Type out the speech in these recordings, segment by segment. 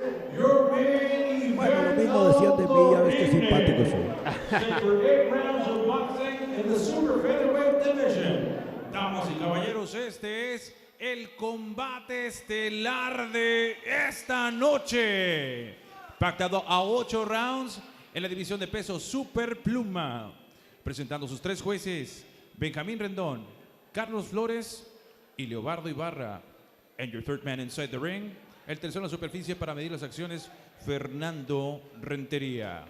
Bueno, lo mismo decían de mí, ya ves que simpático soy. Damas y caballeros, este es el combate estelar de esta noche. Pactado a 8 rounds en la división de peso Super Pluma. Presentando sus 3 jueces, Benjamín Rendón, Carlos Flores y Leobardo Ibarra. And your third man inside the ring, el tercero en la superficie para medir las acciones, Fernando Rentería.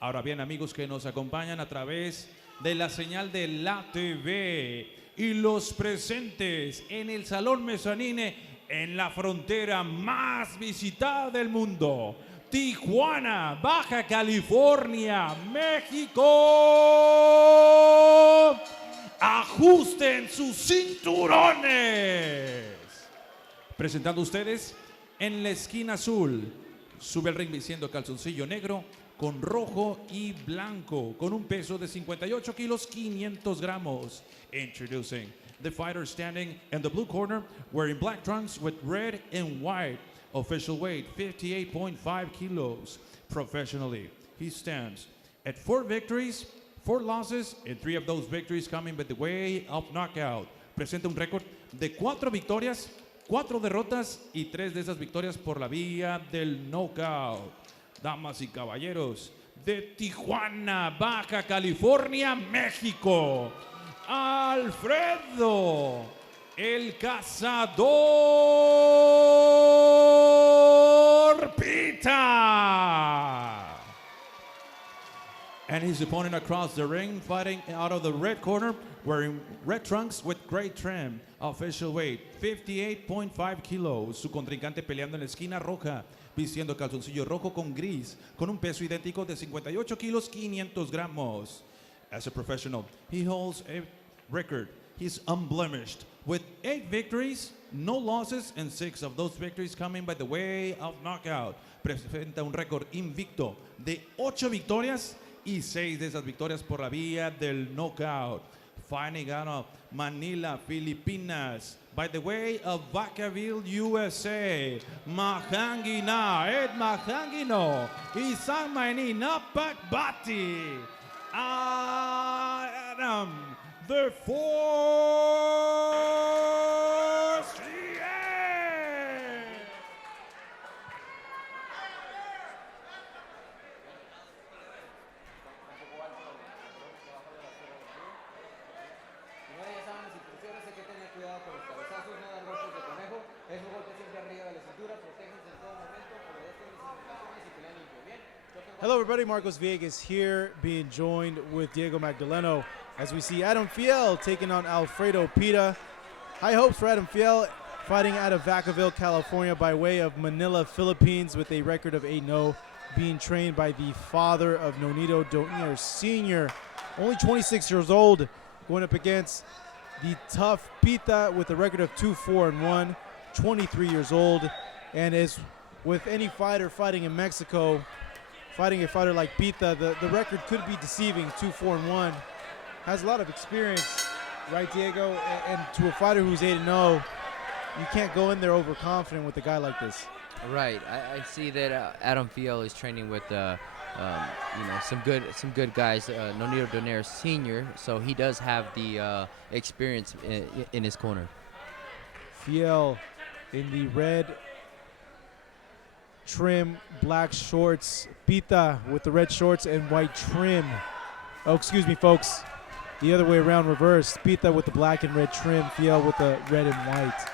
Ahora bien, amigos que nos acompañan a través de la señal de la TV y los presentes en el Salón Mezzanine en la frontera más visitada del mundo, Tijuana, Baja California, México. Ajusten sus cinturones. Presentando ustedes en la esquina azul, sube al ring vistiendo calzoncillo negro con rojo y blanco, con un peso de 58 kilos, 500 gramos. Introducing the fighter standing in the blue corner, wearing black trunks with red and white. Official weight, 58.5 kilos. Professionally, he stands at 4 victories, 4 losses, and 3 of those victories coming by the way of knockout. Presenta un récord de 4 victorias, 4 derrotas y 3 de esas victorias por la vía del knockout. Damas y caballeros, de Tijuana, Baja California, México, Alfredo, el cazador Pita. And his opponent across the ring, fighting out of the red corner, wearing red trunks with gray trim. Official weight, 58.5 kilos. Su contrincante peleando en la esquina roja, vistiendo calzoncillo rojo con gris, con un peso idéntico de 58 kilos, 500 gramos. As a professional, he holds a record. He's unblemished with 8 victories, no losses, and 6 of those victories coming by the way of knockout. Presenta un récord invicto de 8 victorias y 6 de esas victorias por la vía del knockout. Fighting out of Manila, Filipinas, by the way of Vacaville, USA, Mahangina, Ed Mahangino, Isang Mainina Pakbati, Adam, the Force, yeah! Hello everybody, Marcos Villegas here, being joined with Diego Magdaleno as we see Adam Fiel taking on Alfredo Pitta. High hopes for Adam Fiel, fighting out of Vacaville, California by way of Manila, Philippines, with a record of 8-0, being trained by the father of Nonito Donaire Sr. Only 26 years old, going up against the tough Pita with a record of 2-4-1, 23 years old. And as with any fighter fighting in Mexico, fighting a fighter like Pita, the record could be deceiving, 2-4-1. Has a lot of experience, right, Diego? And to a fighter who's 8-0, you can't go in there overconfident with a guy like this. Right. I see that Adam Fiel is training with some good guys, Nonito Donaire Sr. So he does have the experience in his corner. Fiel in the red trim, black shorts. Pita with the red shorts and white trim. Oh, excuse me, folks. The other way around, reversed. Pita with the black and red trim. Fiel with the red and white.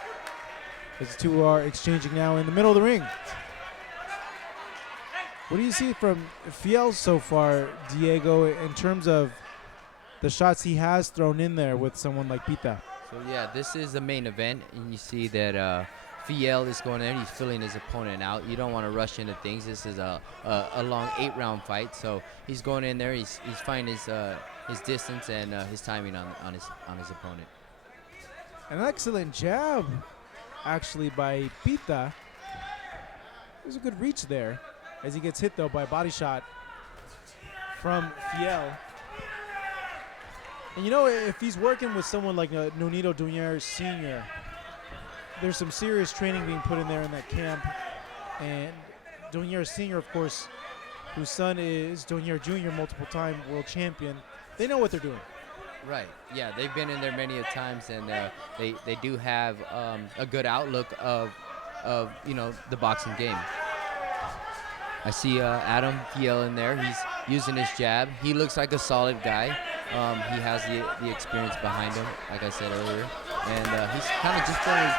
As the two are exchanging now in the middle of the ring. What do you see from Fiel so far, Diego, in terms of the shots he has thrown in there with someone like Pita? So, yeah, this is the main event, and you see that Fiel is going in. He's filling his opponent out. You don't want to rush into things. This is a long 8-round fight, so he's going in there. He's finding his distance and his timing on his opponent. An excellent jab, actually, by Pita. There's a good reach there as he gets hit, though, by a body shot from Fiel. And, you know, if he's working with someone like Nonito Donaire Sr., there's some serious training being put in there in that camp. And Donaire Sr., of course, whose son is Donaire Jr., multiple-time world champion. They know what they're doing. Right. Yeah, they've been in there many a times, and they do have a good outlook of the boxing game. I see Adam Fiel in there. He's using his jab. He looks like a solid guy. He has the experience behind him, like I said earlier, and he's kind of just throwing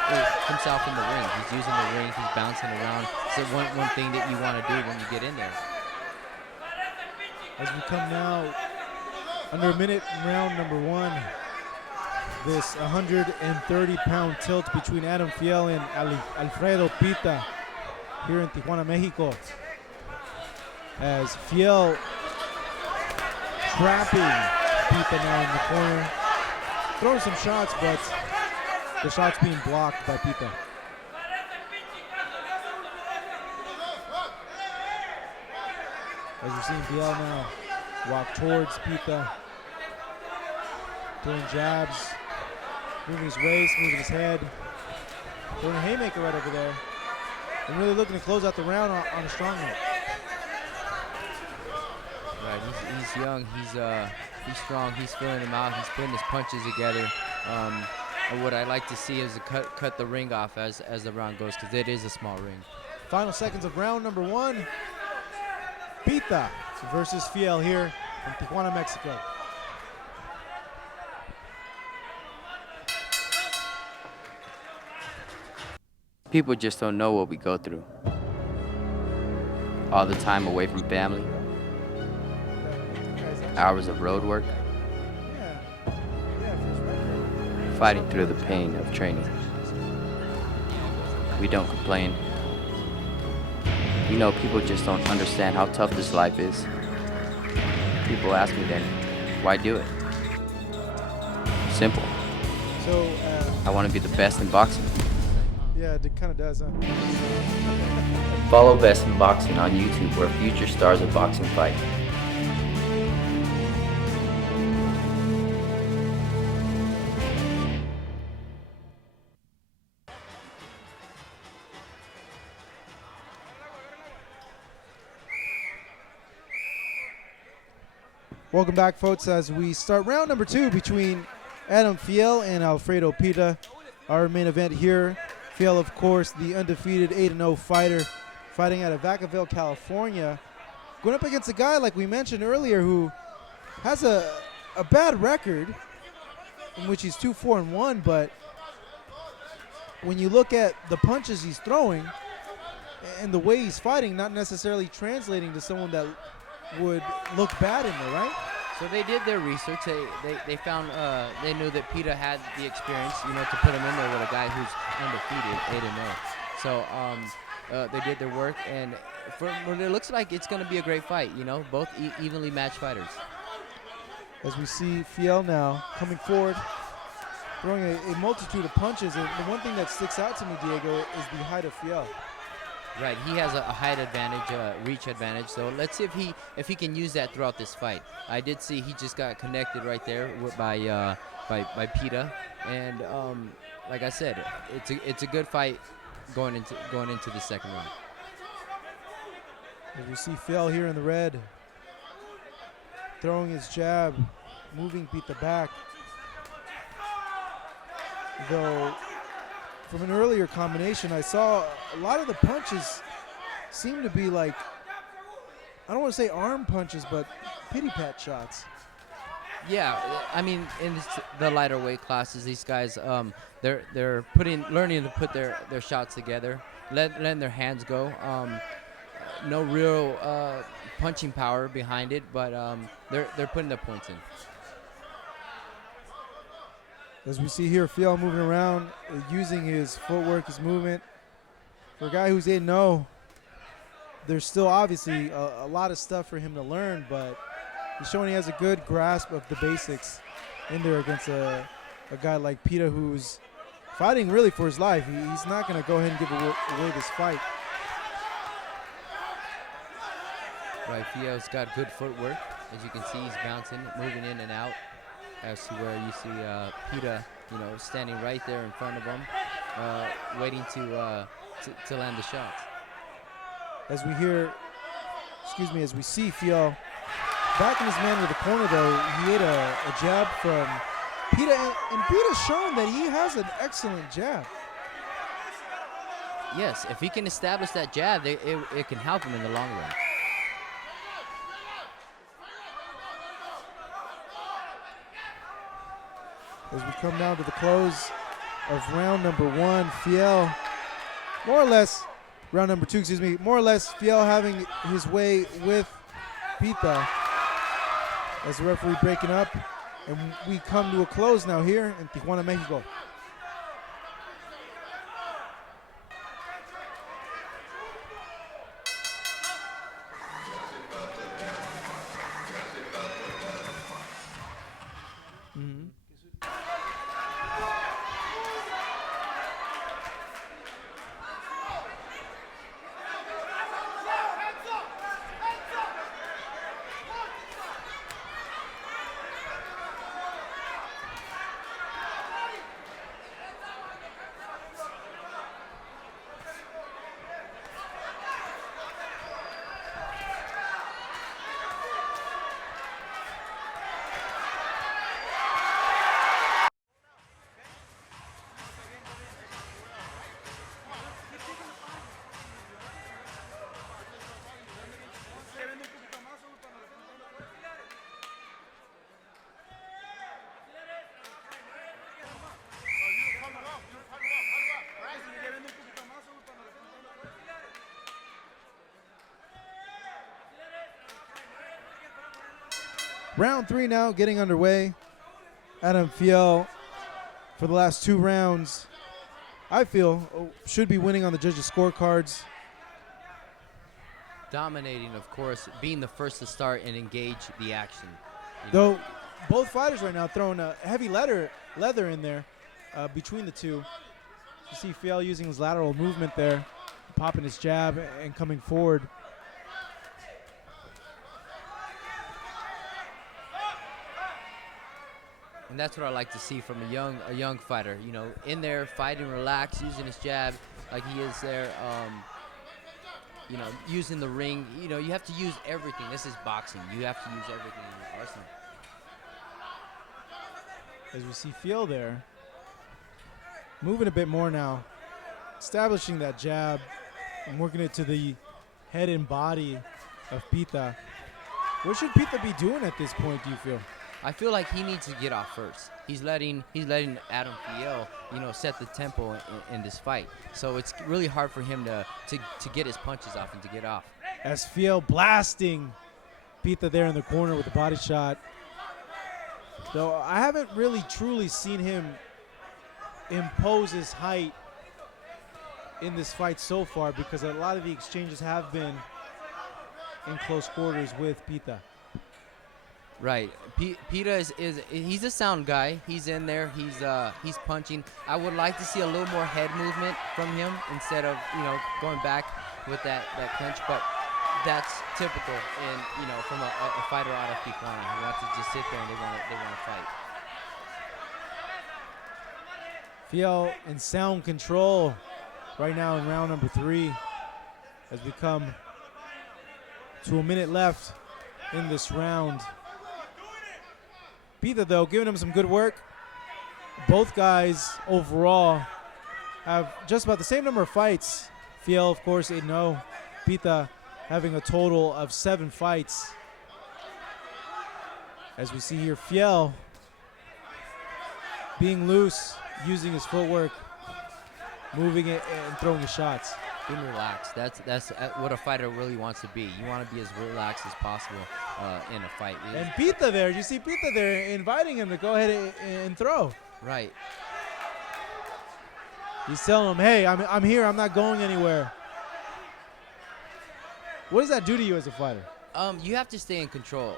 himself in the ring. He's using the ring. He's bouncing around. So one thing that you want to do when you get in there. As we come now under a minute in round number 1, this 130-pound tilt between Adam Fiel and Alfredo Pita here in Tijuana, Mexico. As Fiel trapping Pita now in the corner, throwing some shots, but the shots being blocked by Pita. As you're seeing Fiel now walk towards Pita, throwing jabs, moving his waist, moving his head, throwing a haymaker right over there, and really looking to close out the round on a strong note. Right, he's young, he's strong, he's filling him out, he's putting his punches together. What I like to see is to cut the ring off as the round goes, because it is a small ring. Final seconds of round number 1. Pita versus Fiel here in Tijuana, Mexico. People just don't know what we go through. All the time away from family, hours of road work, fighting through the pain of training. We don't complain. People just don't understand how tough this life is. People ask me then, why do it? Simple. So, I want to be the best in boxing. yeah, it kind of does, huh? Follow Best in Boxing on YouTube, where future stars of boxing fight. Welcome back, folks, as we start round number 2 between Adam Fiel and Alfredo Pita. Our main event here. Fiel, of course, the undefeated 8-0 fighter, fighting out of Vacaville, California, going up against a guy, like we mentioned earlier, who has a bad record in which he's 2-4-1, but when you look at the punches he's throwing and the way he's fighting, not necessarily translating to someone that would look bad in there, right? So they did their research. They found they knew that Pita had the experience, to put him in there with a guy who's undefeated, 8-0. So they did their work, and it looks like it's going to be a great fight. Both evenly matched fighters. As we see Fiel now coming forward, throwing a multitude of punches, and the one thing that sticks out to me, Diego, is the height of Fiel. Right, he has a height advantage, reach advantage. So let's see if he can use that throughout this fight. I did see he just got connected right there by Pita, and like I said, it's a good fight going into the second round. As we see Fiel here in the red, throwing his jab, moving Pita back. Though from an earlier combination, I saw a lot of the punches seem to be like, I don't want to say arm punches, but pity-pat shots. Yeah, I mean, in the lighter weight classes, these guys, they're learning to put their shots together, letting their hands go. No real punching power behind it, but they're putting their points in. As we see here, Fiel moving around, using his footwork, his movement. For a guy who's 8-0, there's still obviously a lot of stuff for him to learn, but he's showing he has a good grasp of the basics in there against a guy like Pita, who's fighting really for his life. He's not going to go ahead and give away this fight. Right, Fiel's got good footwork. As you can see, he's bouncing, moving in and out. As to where you see Pita, standing right there in front of him, waiting to land the shots. as we hear, as we see Fjell back in his man with the corner, though. He hit a jab from Pita, and Pita's shown that he has an excellent jab. Yes, if he can establish that jab, it can help him in the long run. As we come down to the close of round number 1, Fiel, more or less, round number 2, excuse me, more or less Fiel having his way with Pita as the referee breaking up. And we come to a close now here in Tijuana, Mexico. Round 3 now getting underway. Fjell, for the last 2 rounds, I feel, should be winning on the judges' scorecards. Dominating, of course, being the first to start and engage the action. Though both fighters right now throwing a heavy leather in there between the two. You see Fjell using his lateral movement there, popping his jab and coming forward. And that's what I like to see from a young fighter. You know, in there, fighting, relaxed, using his jab like he is there. You know, using the ring. You know, you have to use everything. This is boxing. You have to use everything in your arsenal. As we see Fjell there, moving a bit more now, establishing that jab and working it to the head and body of Pita. What should Pita be doing at this point, do you feel? I feel like he needs to get off first. He's letting Adam Fiel, you know, set the tempo in this fight. So it's really hard for him to get his punches off and to get off. As Fiel blasting Pita there in the corner with the body shot. Though I haven't really truly seen him impose his height in this fight so far, because a lot of the exchanges have been in close quarters with Pita. Right. Pita he's a sound guy. He's in there. He's punching. I would like to see a little more head movement from him instead of, you know, going back with that clinch. But that's typical from a fighter out of Tijuana who wants to just sit there and they want to fight. Fjell in sound control right now in round number 3 as we come to a minute left in this round. Pita, though, giving him some good work. Both guys overall have just about the same number of fights. Fjell, of course, 8-0. Pita having a total of 7 fights. As we see here, Fjell being loose, using his footwork, moving it and throwing his shots. Being relaxed. That's what a fighter really wants to be. You want to be as relaxed as possible in a fight. And Pita there, you see Pita there inviting him to go ahead and throw. Right. He's telling him, hey, I'm here, I'm not going anywhere. What does that do to you as a fighter? You have to stay in control.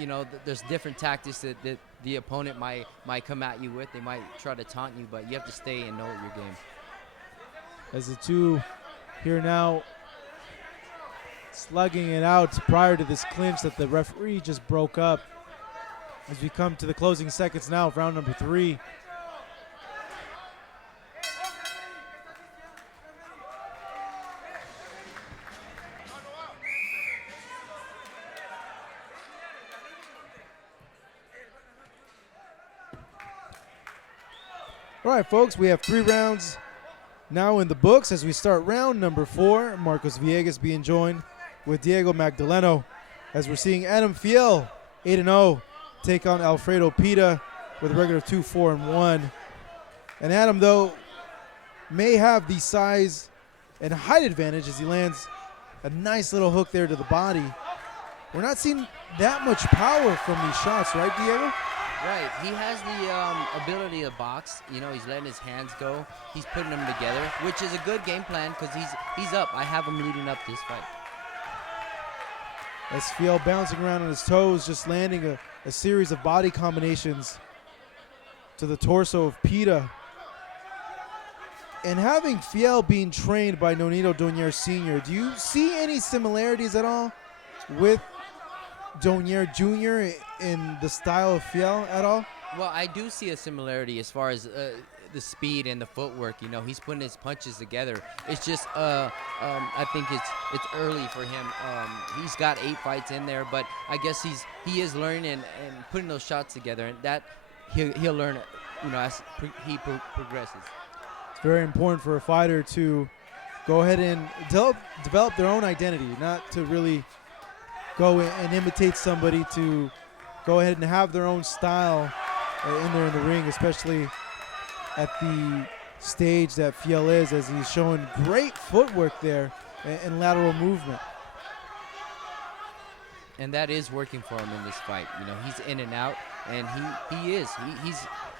You know, there's different tactics that the opponent might come at you with. They might try to taunt you, but you have to stay and know your game. As the two here now slugging it out prior to this clinch that the referee just broke up. As we come to the closing seconds now of round number 3. All right, folks, we have 3 rounds now in the books as we start round number 4. Marcos Villegas being joined with Diego Magdaleno as we're seeing Adam Fiel, 8-0, take on Alfredo Pita with a record of 2-4-1. And Adam, though, may have the size and height advantage as he lands a nice little hook there to the body. We're not seeing that much power from these shots, right, Diego? Right, he has the ability to box. You know, he's letting his hands go. He's putting them together, which is a good game plan because he's up. I have him leading up this fight. As Fjell bouncing around on his toes, just landing a series of body combinations to the torso of Pita. And having Fjell being trained by Nonito Donaire Sr., do you see any similarities at all with Donaire Jr. in the style of Fjell at all? Well, I do see a similarity as far as the speed and the footwork. You know, he's putting his punches together. It's just, I think it's early for him. He's got 8 fights in there, but I guess he is learning and putting those shots together, and that he'll learn, you know, as he progresses. It's very important for a fighter to go ahead and develop their own identity, not to really go and imitate somebody, to go ahead and have their own style in the ring, especially at the stage that Fiel is, as he's showing great footwork there and lateral movement. And that is working for him in this fight. You know, he's in and out, and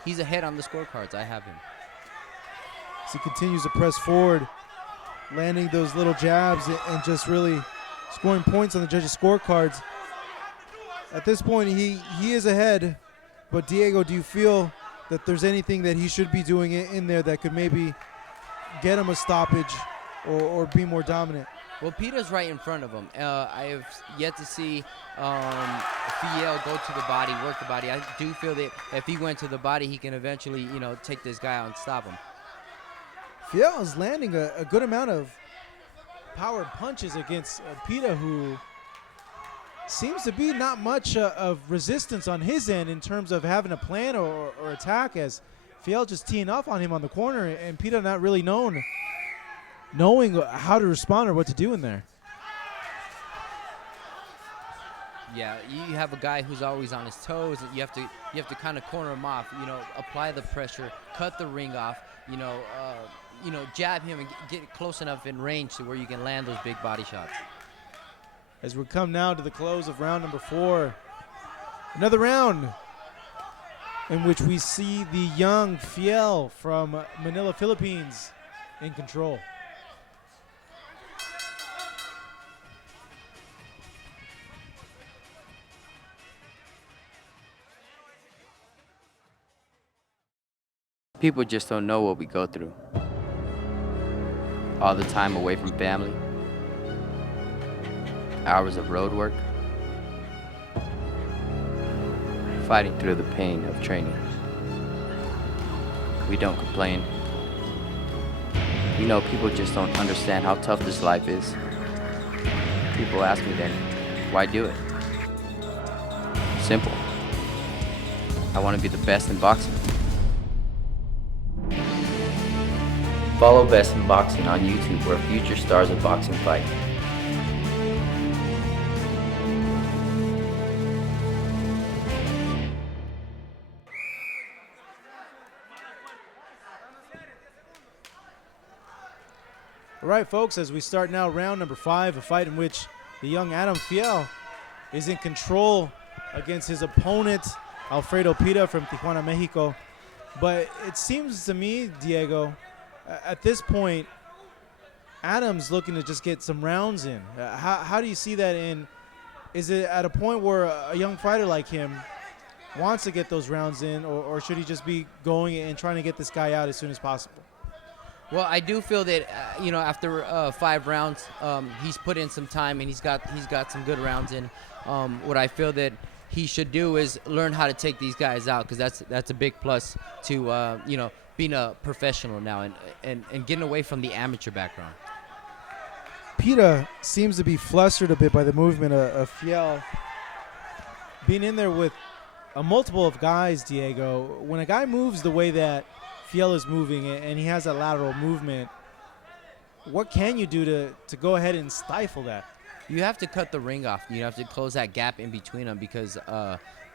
he's ahead on the scorecards. I have him. As he continues to press forward, landing those little jabs and just really scoring points on the judges' scorecards. At this point, he is ahead, but Diego, do you feel that there's anything that he should be doing in there that could maybe get him a stoppage or be more dominant? Well, Pita's right in front of him. I have yet to see Fiel go to the body, work the body. I do feel that if he went to the body, he can eventually, you know, take this guy out and stop him. Fiel is landing a good amount of power punches against Pita, who seems to be not much of resistance on his end in terms of having a plan or attack, as Fiel just teeing off on him on the corner and Pita not really knowing how to respond or what to do in there. Yeah, you have a guy who's always on his toes. You have to kind of corner him off. You know, apply the pressure, cut the ring off. You know, jab him and get close enough in range to where you can land those big body shots. As we come now to the close of round number 4, another round in which we see the young Fiel from Manila, Philippines in control. People just don't know what we go through. All the time away from family, hours of road work, fighting through the pain of training. We don't complain. You know, people just don't understand how tough this life is. People ask me then, why do it? Simple. I want to be the best in boxing. Follow Best in Boxing on YouTube, where future stars of boxing fight. All right, folks, as we start now round number 5, a fight in which the young Adam Fiel is in control against his opponent, Alfredo Pita from Tijuana, Mexico. But it seems to me, Diego, at this point, Adam's looking to just get some rounds in. How do you see that in? Is it at a point where a young fighter like him wants to get those rounds in, or should he just be going and trying to get this guy out as soon as possible? Well, I do feel that you know, after 5 rounds, he's put in some time and he's got some good rounds in. What I feel that he should do is learn how to take these guys out, because that's a big plus to you know, being a professional now and getting away from the amateur background. Pita seems to be flustered a bit by the movement of Fjell. Being in there with a multiple of guys, Diego, when a guy moves the way that Fiel is moving and he has that lateral movement, what can you do to go ahead and stifle that? You have to cut the ring off. You have to close that gap in between them because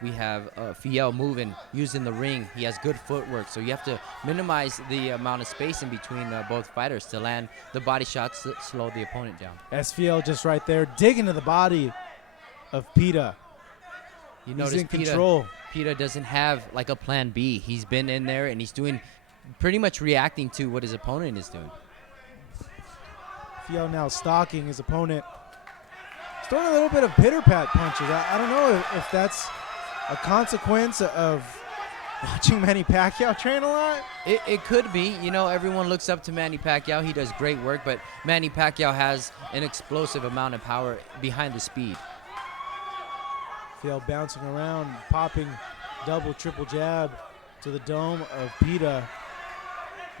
we have Fiel moving, using the ring. He has good footwork, so you have to minimize the amount of space in between both fighters to land the body shots that slow the opponent down. As Fiel just right there, digging to the body of Pita. You He's notice in control. Pita doesn't have like a plan B. He's been in there and he's doing pretty much reacting to what his opponent is doing. Fiel now stalking his opponent. He's throwing a little bit of pitter-pat punches. I don't know if that's a consequence of watching Manny Pacquiao train a lot. It could be. You know, everyone looks up to Manny Pacquiao. He does great work, but Manny Pacquiao has an explosive amount of power behind the speed. Fiel bouncing around, popping double, triple jab to the dome of Pita.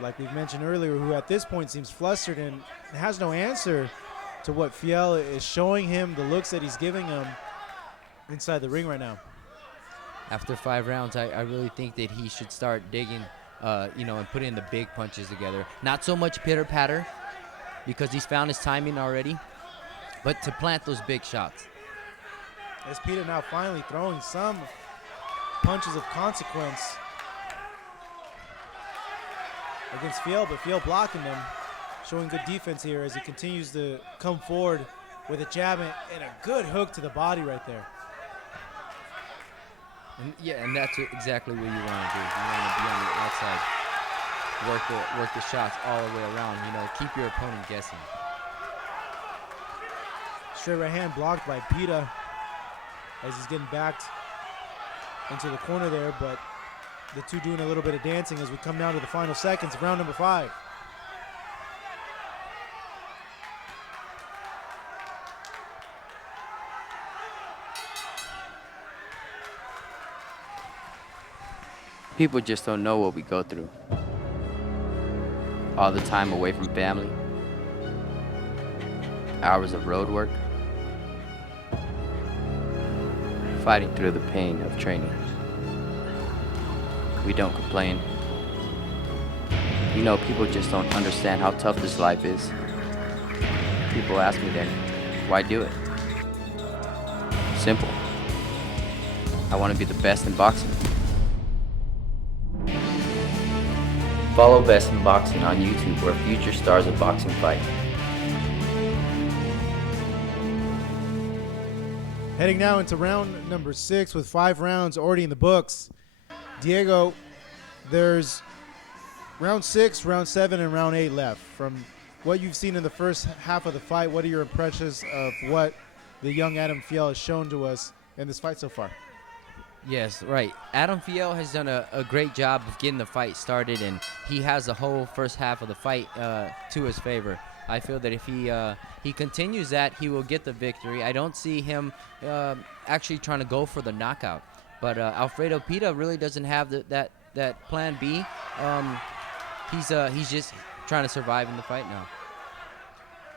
Like we've mentioned earlier, who at this point seems flustered and has no answer to what Fiel is showing him, the looks that he's giving him inside the ring right now. After 5 rounds, I really think that he should start digging, and putting the big punches together. Not so much pitter-patter because he's found his timing already, but to plant those big shots. As Pita now finally throwing some punches of consequence against Fiel, but Fiel blocking them, showing good defense here as he continues to come forward with a jab and a good hook to the body right there. And that's exactly what you want to do. You want to be on the outside, work the shots all the way around. Keep your opponent guessing. Straight right hand blocked by Pita as he's getting backed into the corner there, but the two doing a little bit of dancing as we come down to the final seconds of round number 5. People just don't know what we go through. All the time away from family, hours of road work, fighting through the pain of training. We don't complain. People just don't understand how tough this life is. People ask me then, why do it? Simple. I want to be the best in boxing. Follow Best in Boxing on YouTube where future stars of boxing fight. Heading now into round number 6 with 5 rounds already in the books. Diego, there's round 6, round 7, and round 8 left. From what you've seen in the first half of the fight, what are your impressions of what the young Adam Fiel has shown to us in this fight so far? Yes, right. Adam Fiel has done a great job of getting the fight started, and he has the whole first half of the fight to his favor. I feel that if he continues that, he will get the victory. I don't see him actually trying to go for the knockout. But Alfredo Pita really doesn't have that plan B. He's just trying to survive in the fight now.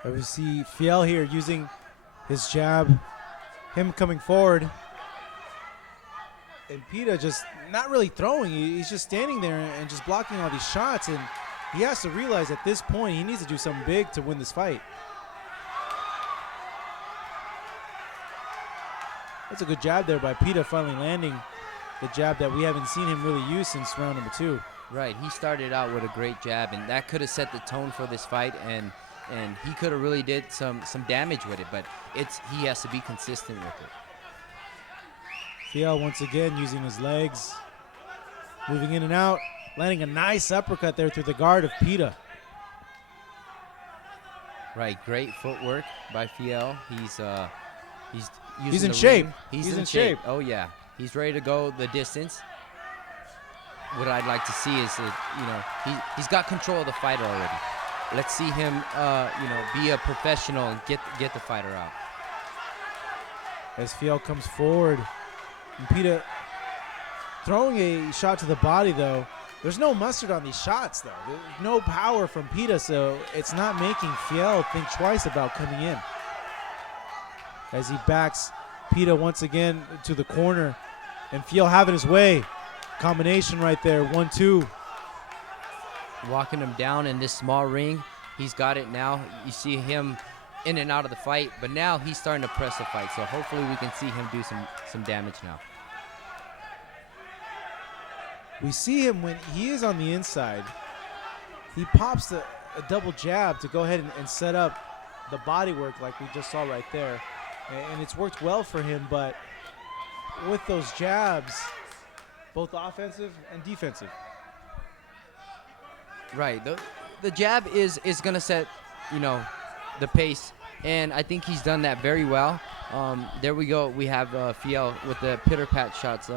We see Fiel here using his jab, him coming forward. And Pita just not really throwing. He's just standing there and just blocking all these shots. And he has to realize at this point he needs to do something big to win this fight. That's a good jab there by Pita, finally landing the jab that we haven't seen him really use since round number 2. Right. He started out with a great jab, and that could have set the tone for this fight. And he could have really did some damage with it. But he has to be consistent with it. Fiel once again using his legs, moving in and out, landing a nice uppercut there through the guard of Pita. Right, great footwork by Fiel. He's in shape. He's in shape. Oh yeah, he's ready to go the distance. What I'd like to see is that he's got control of the fight already. Let's see him be a professional and get the fighter out. As Fiel comes forward. And Pita throwing a shot to the body, though. There's no mustard on these shots, though. There's no power from Pita, so it's not making Fiel think twice about coming in. As he backs Pita once again to the corner. And Fiel having his way. Combination right there, 1-2. walking him down in this small ring. He's got it now. You see him in and out of the fight, but now he's starting to press the fight. So hopefully we can see him do some damage now. We see him when he is on the inside. He pops a double jab to go ahead and set up the body work like we just saw right there. And it's worked well for him, but with those jabs, both offensive and defensive. Right. The jab is going to set, the pace, and I think he's done that very well. There we go. We have Fiel with the pitter-pat shots.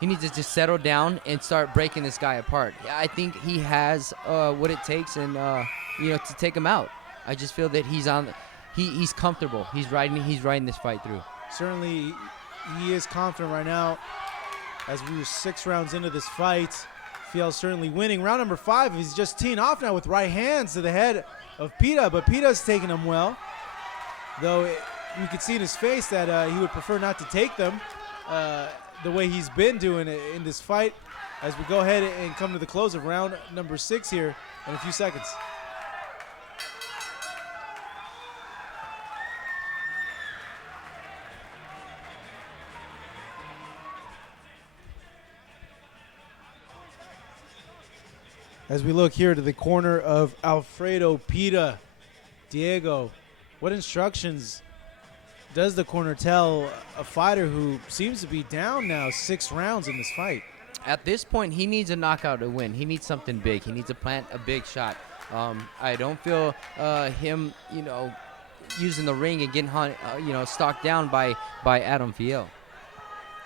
He needs to just settle down and start breaking this guy apart. I think he has what it takes, and to take him out. I just feel that he's comfortable. He's riding this fight through. Certainly, he is confident right now. As we were 6 rounds into this fight, Fiel certainly winning. Round number 5, he's just teeing off now with right hands to the head of Pita, but Pita's taking them well. Though you could see in his face that he would prefer not to take them the way he's been doing it in this fight, as we go ahead and come to the close of round number 6 here in a few seconds. As we look here to the corner of Alfredo Pita, Diego, what instructions does the corner tell a fighter who seems to be down now 6 rounds in this fight? At this point, he needs a knockout to win. He needs something big. He needs to plant a big shot. I don't feel him, using the ring and getting, stalked down by Adam Fiel.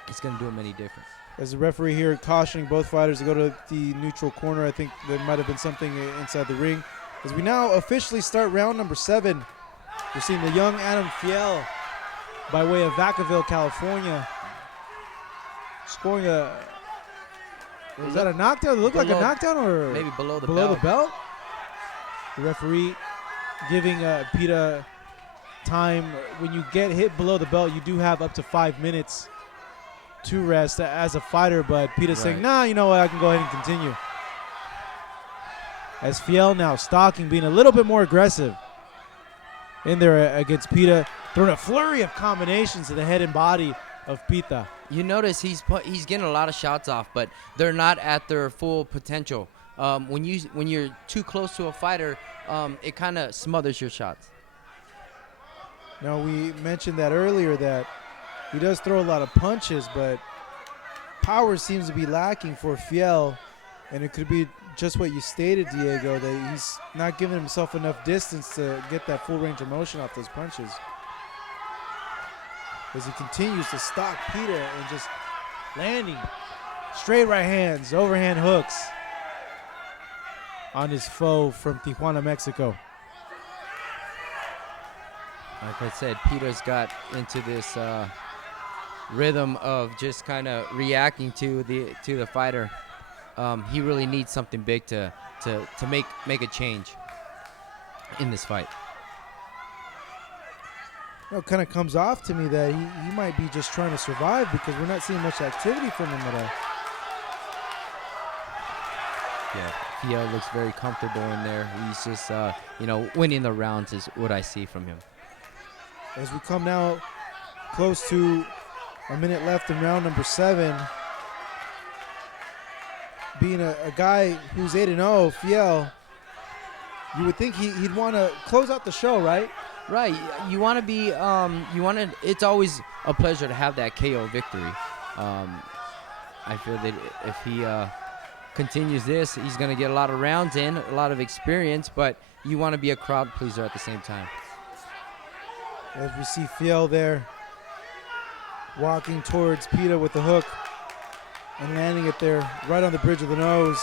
It's going to do him any difference. As the referee here cautioning both fighters to go to the neutral corner, I think there might have been something inside the ring. As we now officially start round number 7, we're seeing the young Adam Fjell by way of Vacaville, California, scoring was that a knockdown? It looked like a knockdown, or maybe below the belt. The referee giving Pita time. When you get hit below the belt, you do have up to 5 minutes to rest as a fighter, but Pita's saying, nah, you know what, I can go ahead and continue. As Fiel now stalking, being a little bit more aggressive in there against Pita, throwing a flurry of combinations to the head and body of Pita. You notice he's getting a lot of shots off, but they're not at their full potential. When you're too close to a fighter, it kind of smothers your shots. Now, we mentioned that earlier, that he does throw a lot of punches, but power seems to be lacking for Fiel, and it could be just what you stated, Diego, that he's not giving himself enough distance to get that full range of motion off those punches. As he continues to stalk Pita and just landing straight right hands, overhand hooks on his foe from Tijuana, Mexico. Like I said, Pita's got into this rhythm of just kind of reacting to the fighter. He really needs something big to make a change in this fight. It kind of comes off to me that he might be just trying to survive, because we're not seeing much activity from him at all. Yeah, Fiel looks very comfortable in there. He's just, winning the rounds is what I see from him. As we come now close to a minute left in round number 7, being a guy who's 8-0, Fiel, you would think he'd want to close out the show, right? Right. You want to be, it's always a pleasure to have that KO victory. I feel that if he continues this, he's going to get a lot of rounds in, a lot of experience, but you want to be a crowd pleaser at the same time. As we see Fiel there walking towards Pita with the hook and landing it there right on the bridge of the nose.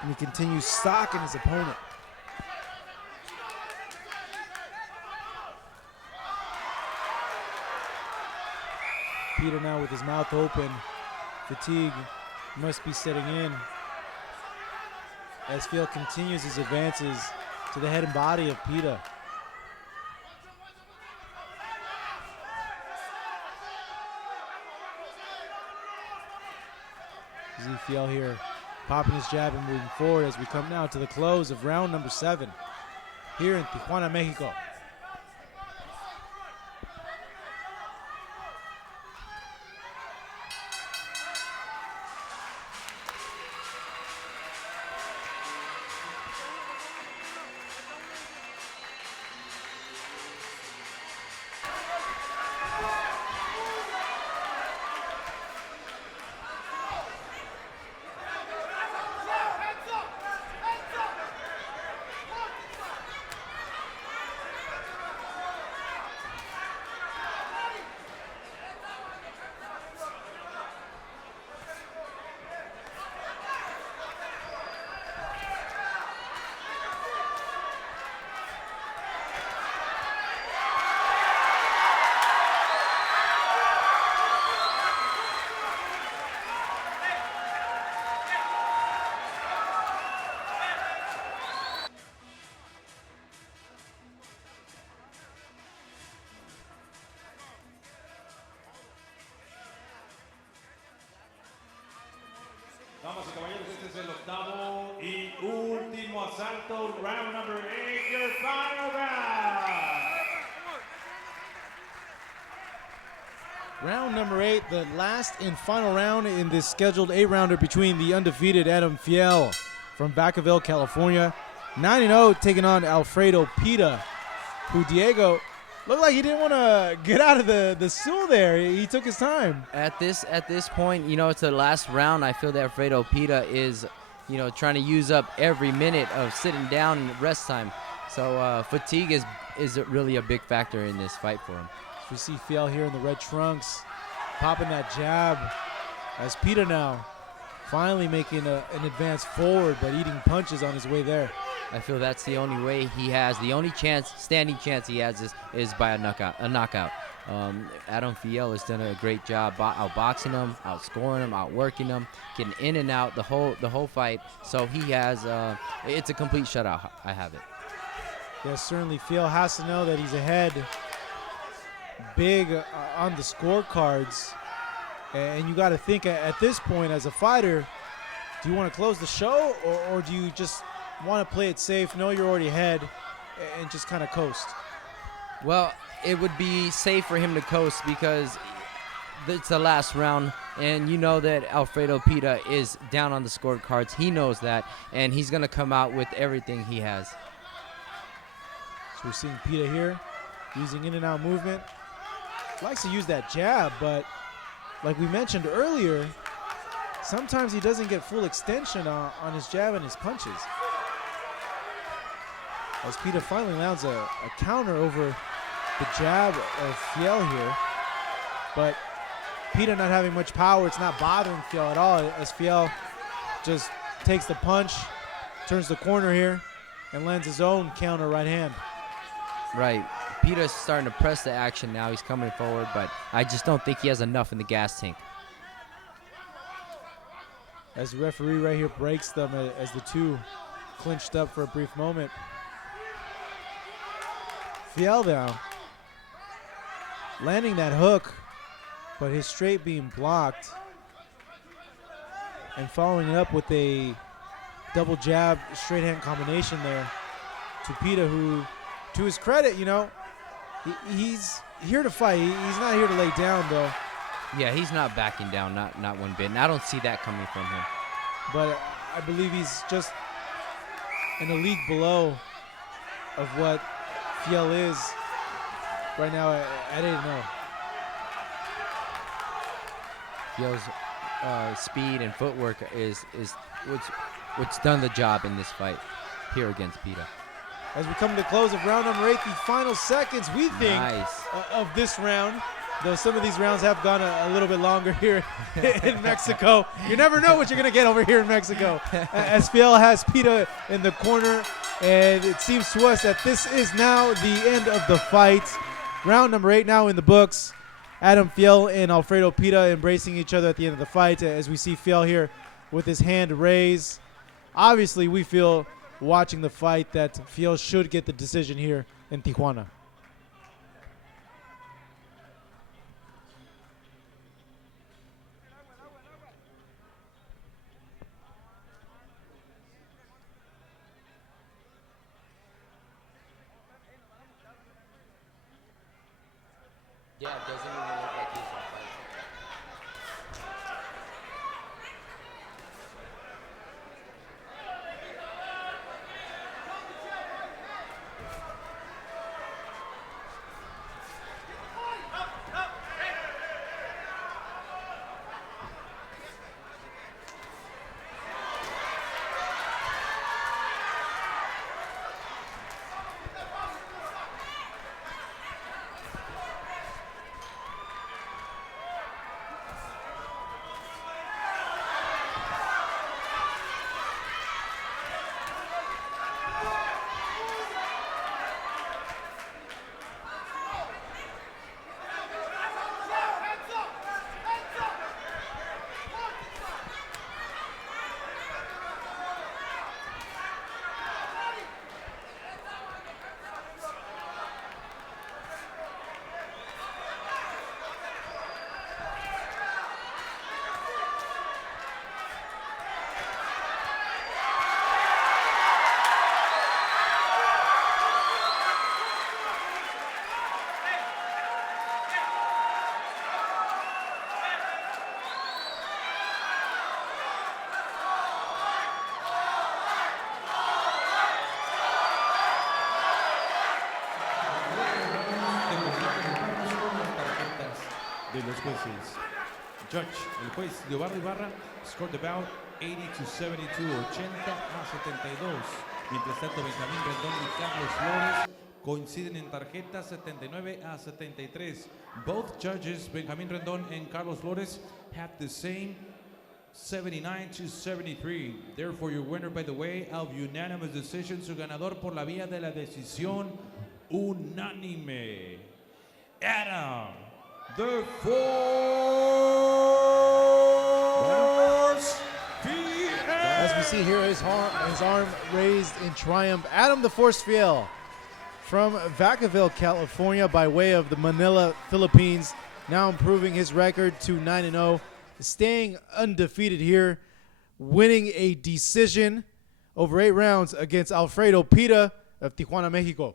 And he continues stalking his opponent. Pita now with his mouth open. Fatigue must be setting in as Fiel continues his advances to the head and body of Pita. See Fiel here popping his jab and moving forward as we come now to the close of round number 7 here in Tijuana, Mexico. Damas y caballeros, este es el octavo y último asalto, round number 8, your final round. Round number 8, the last and final round in this scheduled 8-rounder between the undefeated Adam Fjell from Vacaville, California, 9-0, taking on Alfredo Pita, who Diego looked like he didn't want to get out of the stool there. He took his time. At this point, you know, it's the last round. I feel that Alfredo Pita is, you know, trying to use up every minute of sitting down and rest time. So fatigue is really a big factor in this fight for him. We see Fiel here in the red trunks, popping that jab as Pita now finally making an advance forward, but eating punches on his way there. I feel that's the only way he has. The only standing chance he has is by a knockout. Adam Fiel has done a great job outboxing him, outscoring him, outworking him, getting in and out the whole fight. So he has, it's a complete shutout. I have it. Yes, certainly Fiel has to know that he's ahead big on the scorecards. And you got to think at this point as a fighter, do you want to close the show or do you just want to play it safe, know you're already ahead, and just kind of coast? Well, it would be safe for him to coast because it's the last round, and you know that Alfredo Pita is down on the scorecards. He knows that, and he's going to come out with everything he has. So we're seeing Pita here using in and out movement. Likes to use that jab, but like we mentioned earlier, sometimes he doesn't get full extension on his jab and his punches. As Pita finally lands a counter over the jab of Fiel here. But Pita not having much power, it's not bothering Fiel at all, as Fiel just takes the punch, turns the corner here, and lands his own counter right hand. Right. Pita's starting to press the action now. He's coming forward, but I just don't think he has enough in the gas tank. As the referee right here breaks them as the two clinched up for a brief moment. Fiel now landing that hook, but his straight being blocked, and following it up with a double jab straight hand combination there to Pita, who, to his credit, you know, he's here to fight. He's not here to lay down, though. Yeah, he's not backing down, not one bit. And I don't see that coming from him. But I believe he's just in a league below of what Fiel is right now at 8-0. Fiel's speed and footwork is what's done the job in this fight here against Pita. As we come to the close of round number 8, the final seconds, we think, Nice. of this round. Though some of these rounds have gone a little bit longer here in Mexico. You never know what you're going to get over here in Mexico. As Fiel has Pita in the corner, and it seems to us that this is now the end of the fight. Round number 8 now in the books. Adam Fiel and Alfredo Pita embracing each other at the end of the fight, as we see Fiel here with his hand raised. Obviously, we feel, watching the fight, that Fiel should get the decision here in Tijuana. Yeah, it doesn't even look like he's gonna fight. De los jueces. Judge, el juez Leobardo Ibarra, scored the bout 80 to 72, 80 a 72. Mientras tanto, Benjamín Rendón y Carlos Flores coinciden en tarjeta 79 a 73. Both judges, Benjamín Rendón and Carlos Flores, have the same 79 to 73. Therefore, your winner by the way of unanimous decision, su ganador por la vía de la decisión unánime, Adam the Force Fiel. As we see here, his arm raised in triumph. Adam the Force Fiel from Vacaville, California, by way of the Manila, Philippines, now improving his record to 9-0, staying undefeated here, winning a decision over 8 rounds against Alfredo Pita of Tijuana, Mexico.